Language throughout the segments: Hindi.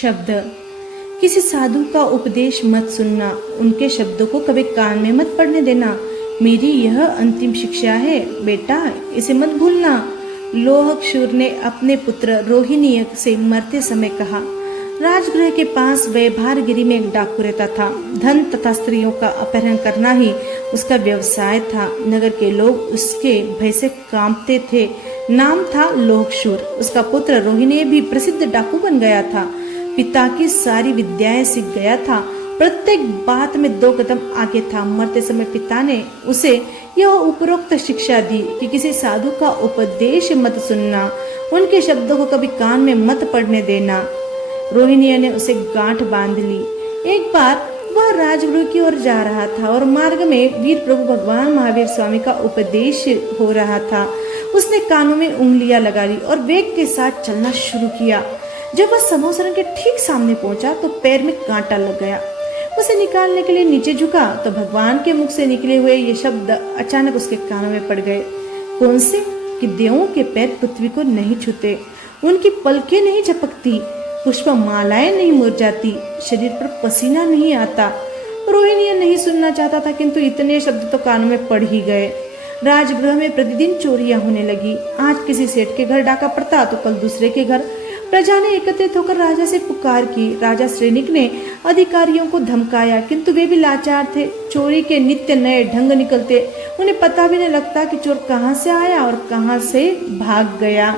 शब्द। किसी साधु का उपदेश मत सुनना, उनके शब्दों को कभी कान में मत पड़ने देना। मेरी यह अंतिम शिक्षा है बेटा, इसे मत भूलना। लोहक्षुर ने अपने पुत्र रोहिणी से मरते समय कहा। राजगृह के पास वैभारगिरी में एक डाकू रहता था। धन तथा स्त्रियों का अपहरण करना ही उसका व्यवसाय था। नगर के लोग उसके भय से कांपते थे। नाम था लोहक्षुर। उसका पुत्र रोहिणी भी प्रसिद्ध डाकू बन गया था। पिता की सारी विद्याएं सीख गया था। प्रत्येक बात में 2 कदम आगे था। मरते समय पिता ने उसे यह उपरोक्त शिक्षा दी कि किसी साधु का उपदेश मत सुनना, उनके शब्दों को कभी कान में मत पड़ने देना। रोहिणी ने उसे गांठ बांध ली। एक बार वह राजगृह की ओर जा रहा था और मार्ग में वीर प्रभु भगवान महावीर स्वामी का उपदेश हो रहा था। उसने कानों में उंगलियां लगा ली और वेग के साथ चलना शुरू किया। जब वह समोसरण के ठीक सामने पहुंचा तो पैर में कांटा लग गया। उसे निकालने के लिए नीचे झुका तो भगवान के मुख से निकले हुए ये शब्द अचानक उसके कानों में पड़ गए। कौन से? कि देवों के पैर पृथ्वी को नहीं छूते, उनकी पलकें नहीं झपकती, पुष्प मालाएं नहीं मुरझाती, शरीर पर पसीना नहीं आता। रोहिणी नहीं सुनना चाहता था, किंतु इतने शब्द तो कानों में पड़ ही गए। राजगृह में प्रतिदिन चोरियां होने लगी। आज किसी सेठ के घर डाका पड़ता तो कल दूसरे के घर। प्रजा ने एकत्रित होकर राजा से पुकार की। राजा सैनिक ने अधिकारियों को धमकाया, किंतु वे भी लाचार थे। चोरी के नित्य नए ढंग निकलते, उन्हें पता भी नहीं लगता कि चोर कहां से आया और कहां से भाग गया।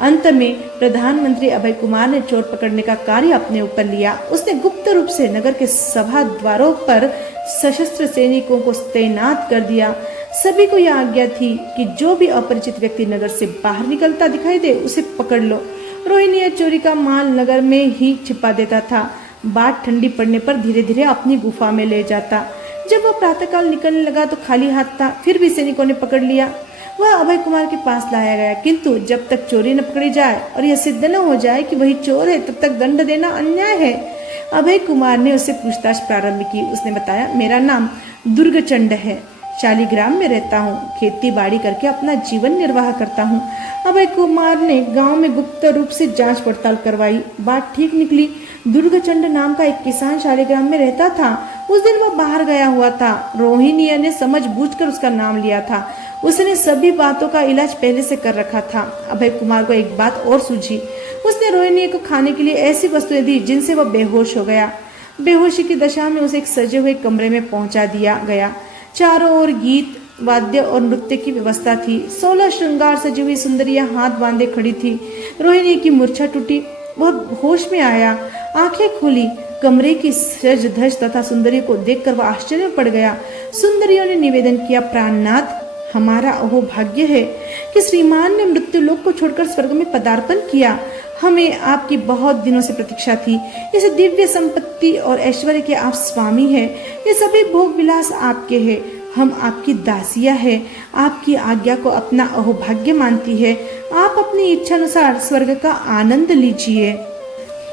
अंत में प्रधानमंत्री अभय कुमार ने चोर पकड़ने का कार्य अपने ऊपर लिया। उसने गुप्त रूप से नगर के सभा द्वारों पर सशस्त्र सैनिकों को तैनात कर दिया। सभी को यह आज्ञा थी कि जो भी अपरिचित व्यक्ति नगर से बाहर निकलता दिखाई दे उसे पकड़ लो। रोहिणी चोरी का माल नगर में ही छिपा देता था। बात ठंडी पड़ने पर धीरे धीरे अपनी गुफा में ले जाता। जब वह प्रातःकाल निकलने लगा तो खाली हाथ था, फिर भी सैनिकों ने पकड़ लिया। वह अभय कुमार के पास लाया गया, किंतु जब तक चोरी न पकड़ी जाए और यह सिद्ध न हो जाए कि वही चोर है, तब तक दंड देना अन्याय है। अभय कुमार ने उससे पूछताछ प्रारंभ की। उसने बताया, मेरा नाम दुर्गचंड है, शालिग्राम में रहता हूँ, खेती बाड़ी करके अपना जीवन निर्वाह करता हूँ। अभय कुमार ने गांव में गुप्त रूप से जांच पड़ताल करवाई। बात ठीक निकली। दुर्गचंड नाम का एक किसान शालिग्राम में रहता था। उस दिन वह बाहर गया हुआ था। रोहिणी ने समझबूझकर उसका नाम लिया था। उसने सभी बातों का इलाज पहले से कर रखा था। अभय कुमार को एक बात और सूझी। उसने रोहिणी को खाने के लिए ऐसी वस्तुएं दी जिनसे वह बेहोश हो गया। बेहोशी की दशा में उसे एक सजे हुए कमरे में पहुंचा दिया गया। चारों ओर गीत, वाद्य और नृत्य की व्यवस्था थी। 16 श्रृंगार सजी हुई सुंदरियां हाथ बांधे खड़ी थी। रोहिणी की मूर्छा टूटी। वह होश में आया, आंखें खोली। कमरे की सज धज तथा सुंदरी को देखकर वह आश्चर्य में पड़ गया। सुंदरियों ने निवेदन किया, प्राणनाथ, हमारा अहो भाग्य है कि श्रीमान ने मृत्युलोक को छोड़कर स्वर्ग में पदार्पण किया। हमें आपकी बहुत दिनों से प्रतीक्षा थी। इस दिव्य संपत्ति और ऐश्वर्य के आप स्वामी हैं। ये सभी भोग विलास आपके हैं। हम आपकी दासियां हैं। आपकी आज्ञा को अपना अहोभाग्य मानती है। आप अपनी इच्छा अनुसार स्वर्ग का आनंद लीजिए।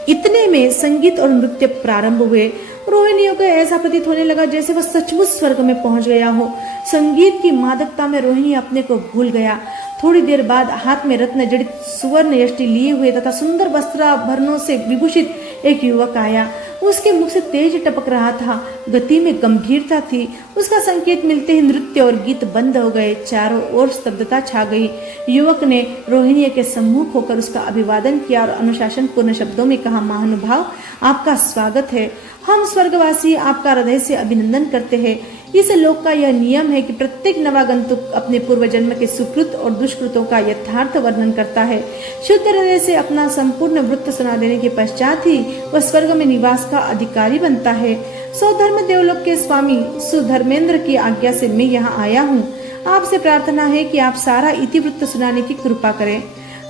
इतने में संगीत और नृत्य प्रारंभ हुए। रोहिणियों को ऐसा प्रतीत होने लगा जैसे वह सचमुच स्वर्ग में पहुंच गया हो। संगीत की मादकता में रोहिणी अपने को भूल गया। थोड़ी देर बाद हाथ में रत्न जड़ित सुवर्ण यष्टि लिए हुए तथा सुंदर वस्त्राभरणों से विभूषित एक युवक आया। उसके मुख से तेज टपक रहा था, गति में गंभीरता थी। उसका संकेत मिलते ही नृत्य और गीत बंद हो गए। चारों ओर स्तब्धता छा गई। युवक ने रोहिणी के सम्मुख होकर उसका अभिवादन किया और अनुशासन पूर्ण शब्दों में कहा, महानुभाव, आपका स्वागत है। हम स्वर्गवासी आपका हृदय से अभिनंदन करते हैं। इस लोक का यह नियम है कि प्रत्येक नवागंतुक अपने पूर्व जन्म के सुकृत और दुष्कृतों का यथार्थ वर्णन करता है। शुद्ध हृदय से अपना संपूर्ण वृत्त सुना देने के पश्चात ही वह स्वर्ग में निवास का अधिकारी बनता है। सौधर्म देवलोक के स्वामी सुधर्मेंद्र की आज्ञा से मैं यहाँ आया हूँ। आपसे प्रार्थना है कि आप सारा इतिवृत्त सुनाने की कृपा करें।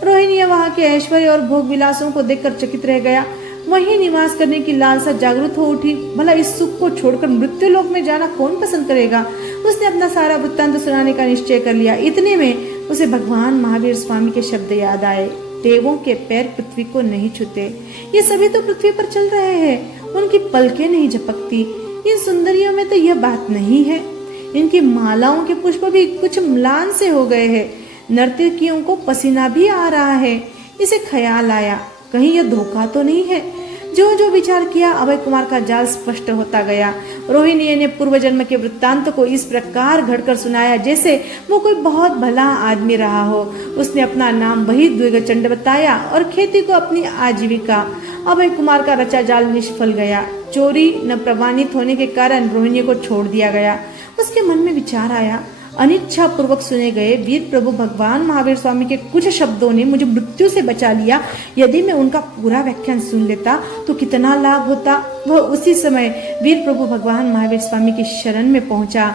रोहिणी वहाँ के ऐश्वर्य और भोग विलासों को देखकर चकित रह गया। वहीं निवास करने की लालसा जागृत हो उठी। भला इस सुख को छोड़कर मृत्यु लोक में जाना कौन पसंद करेगा। उसने अपना सारा वृत्तांत सुनाने का निश्चय कर लिया। इतने में उसे भगवान महावीर स्वामी के शब्द याद आए, देवों के पैर पृथ्वी को नहीं छूते। ये सभी तो पृथ्वी पर चल रहे हैं, उनकी पलकें नहीं झपकती। इन सुंदरियों में तो यह बात नहीं है। इनकी मालाओं के पुष्प भी कुछ म्लान से हो गए हैं। नर्तकियों को पसीना भी आ रहा है। इसे ख्याल आया, कहीं यह धोखा तो नहीं है। जो जो विचार किया अभय कुमार का जाल स्पष्ट होता गया। रोहिणी ने पूर्व जन्म के वृत्तांत को इस प्रकार घड़कर सुनाया जैसे वो कोई बहुत भला आदमी रहा हो। उसने अपना नाम वही द्विगचंड बताया और खेती को अपनी आजीविका। अभय कुमार का रचा जाल निष्फल गया। चोरी न प्रमाणित होने के कारण रोहिणी को छोड़ दिया गया। उसके मन में विचार आया, अनिच्छा पूर्वक सुने गए वीर प्रभु भगवान महावीर स्वामी के कुछ शब्दों ने मुझे मृत्यु से बचा लिया। यदि मैं उनका पूरा व्याख्यान सुन लेता तो कितना लाभ होता। वह उसी समय वीर प्रभु भगवान महावीर स्वामी की शरण में पहुंचा।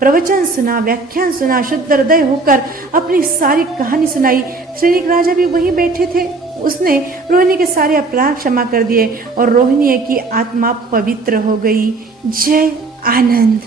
प्रवचन सुना, व्याख्यान सुना, शुद्ध हृदय होकर अपनी सारी कहानी सुनाई। श्रीनिक राजा भी वहीं बैठे थे। उसने रोहिणी के सारे अपराध क्षमा कर दिए और रोहिणी की आत्मा पवित्र हो गई। जय आनंद।